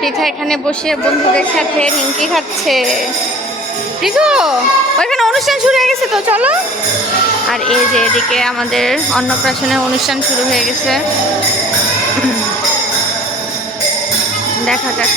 পৃথা এখানে বসে বন্ধুদের সাথে নিমকি খাচ্ছে। পৃথু, ওইখানে অনুষ্ঠান শুরু হয়ে গেছে তো, চলো। আর এই যে এদিকে আমাদের অন্নপ্রাশনের অনুষ্ঠান শুরু হয়ে গেছে, দেখা যাক।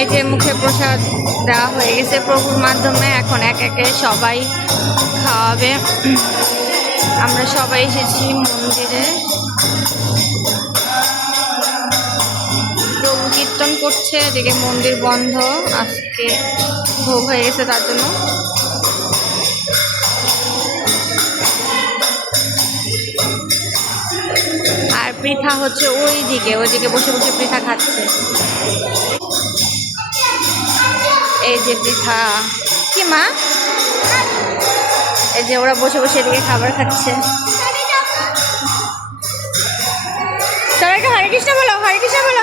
এই যে মুখে প্রসাদ দেওয়া হয়ে গেছে প্রভুর মাধ্যমে, এখন এক একে সবাই খাওয়াবে। আমরা সবাই এসেছি মন্দিরে, প্রভু কীর্তন করছে, এদিকে মন্দির বন্ধ, আজকে ভোগ হয়ে গেছে তার জন্য। আর পৃথা হচ্ছে ওইদিকে বসে বসে পৃথা খাচ্ছে। এই যে পৃথা, কি মা, এই যে ওরা বসে বসে এদিকে খাবার খাচ্ছে। সবাইকে হরে কৃষ্ণ বলো, হরে কৃষ্ণ বলো।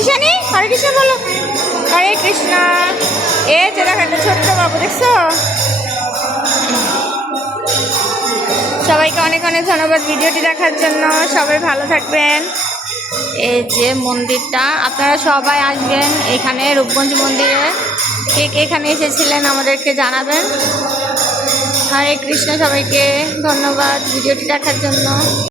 ঈশানী হরে কৃষ্ণ বলো, হরে কৃষ্ণ। এই যে দেখো একটা ছোট্ট বাবু, দেখছো? সবাইকে অনেক অনেক ধন্যবাদ ভিডিওটি দেখার জন্য। সবাই ভালো থাকবেন। এই যে মন্দিরটা, আপনারা সবাই আসবেন এখানে রূপগঞ্জ মন্দিরে। কে কে এখানে এসেছিলেন আমাদেরকে জানাবেন। হরে কৃষ্ণ, সবাইকে ধন্যবাদ ভিডিওটি দেখার জন্য।